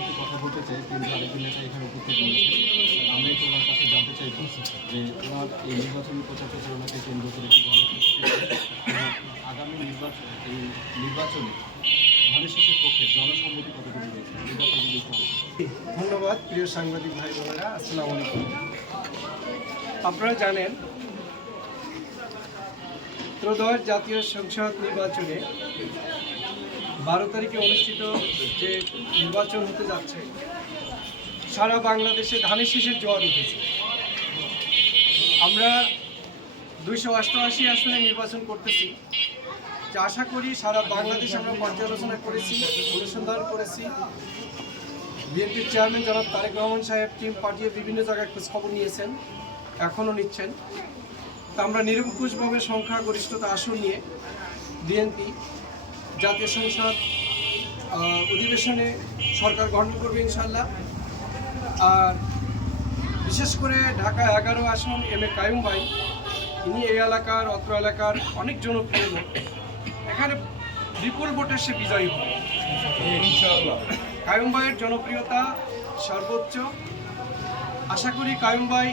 একটু কথা বলতে চাই, কিন্তু আরেকজন নেতা এখানে উপস্থিত রয়েছে। আমি একটু ওনার কাছে জানতে চাইব যে ওনার এই নির্বাচনী প্রচার প্রচারণাকে কেন্দ্র করে একটু বলার আগামী নির্বাচনে ধানের শীষের পক্ষে জনসম্মতি কতটুকু রয়েছে এই ব্যাপারে যদি একটু ধন্যবাদ প্রিয় সাংবাদিক ভাই বোনেরা, আসসালামু আলাইকুম। আপনারা জানেন ত্রয়োদশ জাতীয় সংসদ নির্বাচনে 12 তারিখে অনুষ্ঠিত যে নির্বাচন হতে যাচ্ছে, সারা বাংলাদেশে ধানের শীষের জোয়ার উঠেছে। আমরা 288 আসনে নির্বাচন করতেছি, যে আশা করি সারা বাংলাদেশ আমরা পর্যালোচনা করেছি, অনুসন্ধান করেছি। বিএনপির চেয়ারম্যান জনাব তারেক রহমান সাহেব টিম পাঠিয়ে বিভিন্ন জায়গায় খোঁজখবর নিয়েছেন, এখনও নিচ্ছেন। তা আমরা নিরঙ্কুশভাবে সংখ্যাগরিষ্ঠতা আসন নিয়ে বিএনপি জাতীয় সংসদ অধিবেশনে সরকার গঠন করবে ইনশাল্লাহ। আর বিশেষ করে ঢাকা 11 আসন এম এ কাইয়ুম ভাই, ইনি এই এলাকার অত্র এলাকার অনেক জনপ্রিয় লোক, এখানে বিপুল ভোটে সে বিজয়ী হবে ইনশাআল্লাহ। কাইয়ুম ভাইয়ের জনপ্রিয়তা সর্বোচ্চ। আশা করি কাইয়ুম ভাই